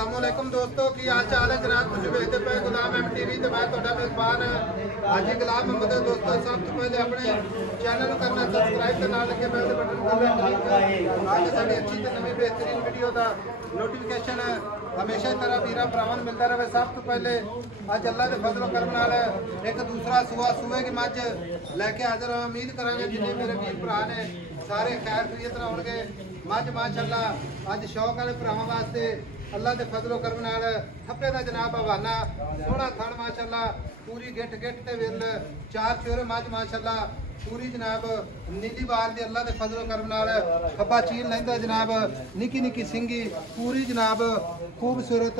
अस्सलामुअलैकुम दोस्तों की हाल चाल है जनाब। तुझे भेजते पे गुलाम MTV तो मैं ਤੁਹਾਡਾ मेजबान हाजी गुलाम मोहम्मद। दोस्तों सब तो पहले अपने चैनल करना सब्सक्राइब ते नाल लगे बेल दे बटन करना ताकि साडी अच्छी ते नवी बेहतरीन वीडियो दा नोटिफिकेशन हमेशा तरह वीरा भरावां मिलता रहे। सब तो पहले अज अल्लाह के फजल करम नाल एक दूसरा सूए की मझ लैके हाजिर हां। उम्मीद करांगे जिन्ने मेरे वीर भरा ने सारे खैर खैरियत होणगे। मझ माशाअल्लाह अज शौक वाले भरावां वास्ते अल्लाह के फजलो करम नाल थप्पे का जनाब हवाना सोहना थण माशाअल्लाह पूरी गिट गिट ते विल चार चोरे मझ माशाअल्लाह पूरी जनाब नीली बाल दी अल्लाह के फजलो करम नाल खब्बा चील लैंदा जनाब निकी निकी सिंगी पूरी जनाब खूबसूरत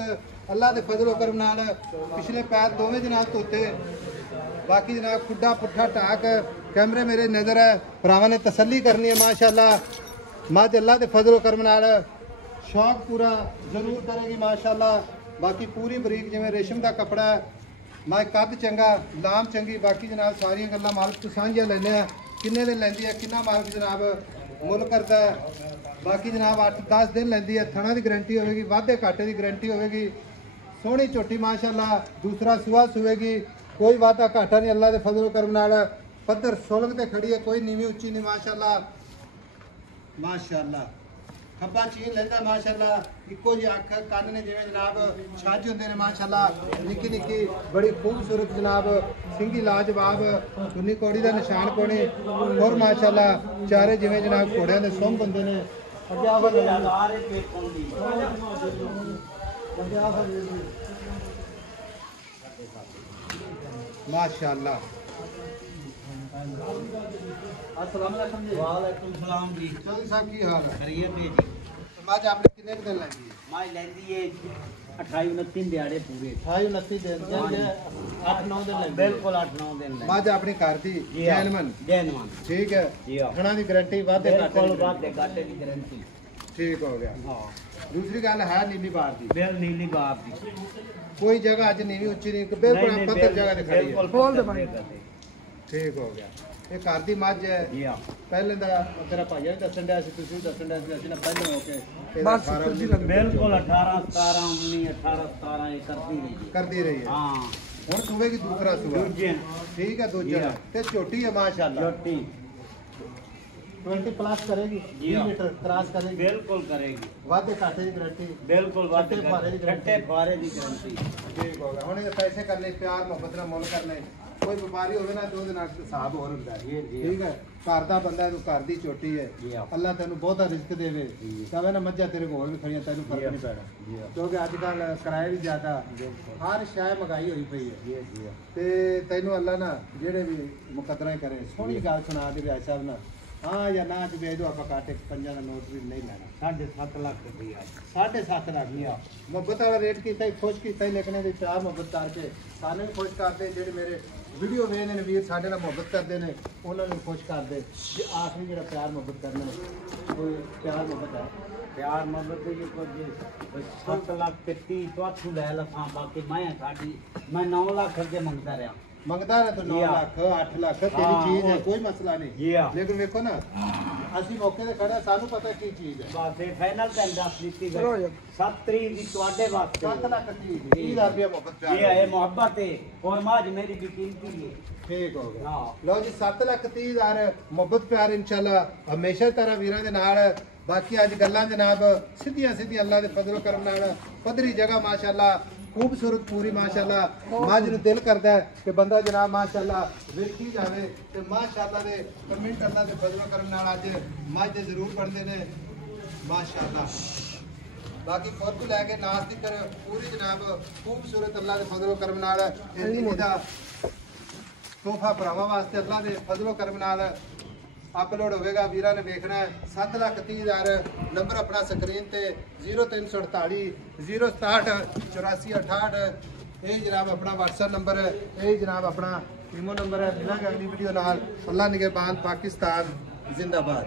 अल्लाह के फजलो करम नाल पिछले पैर दोवें जनाब धोते बाकी जनाब खुड्डा पुट्ठा टाक कैमरे मेरे नज़र है भरावां ने तसल्ली करनी है माशाअल्लाह। मझ अल्लाह के फजलो करम नाल शौक पूरा जरूर करेगी माशाअल्लाह। बाकी पूरी बरीक जिवें रेशम का कपड़ा है मैं कद चंगा लाम चंगी। बाकी जनाब सारिया गल्लां मालक तो सांझियां लैने किन्ने दिन लैंदी है किन्ना मालक जनाब मुल करता है। बाकी जनाब 8-10 दिन लैंदी है। थणा की गारंटी होगी वाधे घाटे की गारंटी होगी। सोहनी झोटी माशाअल्लाह दूसरा सुआ सुएगी कोई वाधा घाटा नहीं अल्लाह के फजलो करम नाल पत्थर सोलंग ते खड़ी है कोई नीवी उच्ची नहीं माशाअल्लाह माशाअल्लाह। खब्बा चील लैंदा माशाअल्लाह इको जी अख कन ने जिवें जनाब छज हुंदे ने माशाअल्लाह निक्की निक्की बड़ी खूबसूरत जनाब सिंगी लाजवाब सुन्नी कौड़ी दा निशान कोने और माशाअल्लाह चारे जिवें जनाब घोड़ियां दे सुंभ हुंदे ने माशाअल्लाह। अस्सलाम वालेकुम जी। वालेकुम सलाम जी। चौधरी साहब की हाल है? खैरियत है जी। मझ आपने कितने दिन लगी है? मां लेंदी है 28-29 दिहाड़े पूरे 28-29 दिन 8-9 दिन लगे बिल्कुल 8-9 दिन लगे। मझ अपनी घर दी जैनमन ठीक है जी हां थणा दी गारंटी वाधे बिल्कुल वाधे घाटे की गारंटी ठीक हो गया। हां दूसरी गल है नीली बार दी बिल नीली बाप दी कोई जगह अज नीवी उच्ची नहीं बिल्कुल पत्थर जगह ते खड़ी है बोल दे भाई ठीक हो गया। ये घर दी मझ है जी हां पहले दा तेरा भाईया भी दसन दिया सी तुसी भी दसन दिया सी असि ना पहले होके बस बिल्कुल 18-17 19 18-17 ये करती रही है। हां हुन सुबह की दूसरा सुबह दूजे ठीक है दूजा ते छोटी है माशाअल्लाह छोटी 20 प्लस करेगी 20 मीटर क्रॉस करेगी बिल्कुल करेगी वाधे घाटे की गारंटी बिल्कुल वाधे फारे की छट्टे फारे की गारंटी ठीक होगा। हुन ये पैसे करने प्यार मोहब्बत नाल मुल करने कोई व्यापारी होवे ना तो नाल हिसाब होर हुंदा है ठीक है। घर दा बंदा है तू घर दी चोटी है अल्लाह तेनू बहुता रिस्क देवे कहे ना मज्जा तेरे कोल भी खड़ियां तेनू फर्क नहीं पैना क्योंकि अजकल किराए भी ज्यादा हर शय महंगाई होई पई है ते तेनू अल्लाह ना जेड़े भी मुकदरा करे सोहनी गल सुना दे भाई साहब ना हाँ या ना च भेज दो आप काटे 5 का नोट भी नहीं लेना 7.5 लाख रुपया 7.5 लाख मुहब्बत वाला रेट किया खुश किया लेकिन प्यार मुहब्बत करके सारे भी खुश करते जेडे मेरे वीडियो वेखते हैं वीर साढ़े मुहब्बत करते हैं उन्होंने भी खुश करते जे आखिरी जो प्यार मुहब्बत करना कोई प्यार मुहब्बत है प्यार मोहब्बत कुछ 7 लाख ते 30 चौथू ले लसा बाकी मैं 9 लाख रुपये मंगता रहा मंगता रहा तो 9 लाख 8 लाख तेरी चीज है कोई मसला नहीं लेकिन देखो ना असि मौके ते खड़ा सानू पता की चीज है बस फाइनल का 10 लीती 7 तरीक दी ਤੁਹਾਡੇ ਵਾਸਤੇ 7 लाख 30,000 रुपया मोहब्बत प्यार ये है मोहब्बत है और माज मेरी भी कीमती है ठीक हो गया। हां लो जी 7,30,000 मोहब्बत प्यार इंशाल्लाह हमेशा तेरा वीरां दे नाल। बाकी अज गल्लां जनाब सीधियां सीधियां अल्लाह दे फजलो करम नाल पदरी जगह माशाअल्लाह खूबसूरत पूरी माशाअल्लाह मझ नूं दिल करदा है कि बंदा जनाब माशाअल्लाह वेखी जावे ते माशाअल्लाह दे कमेंट अल्लाह दे फजलो करम नाल अज मझ दे जरूर पढ़दे ने माशाअल्लाह। बाकी खुद लैके नास तिकर पूरी जनाब खूबसूरत अल्लाह के फजलो करम नाल तोहफा भरावां वास्ते अल्लाह के फजलो करम नाल अपलोड होगा वीरा ने वेखना है। 7,30,000 नंबर अपना स्क्रीन ते 0348 067 8468 यही जनाब अपना व्हाट्सएप नंबर है यही जनाब अपना ईमो नंबर है। मिलांगे अगली वीडियो नाल। अल्लाह निगहबान पाकिस्तान जिंदाबाद।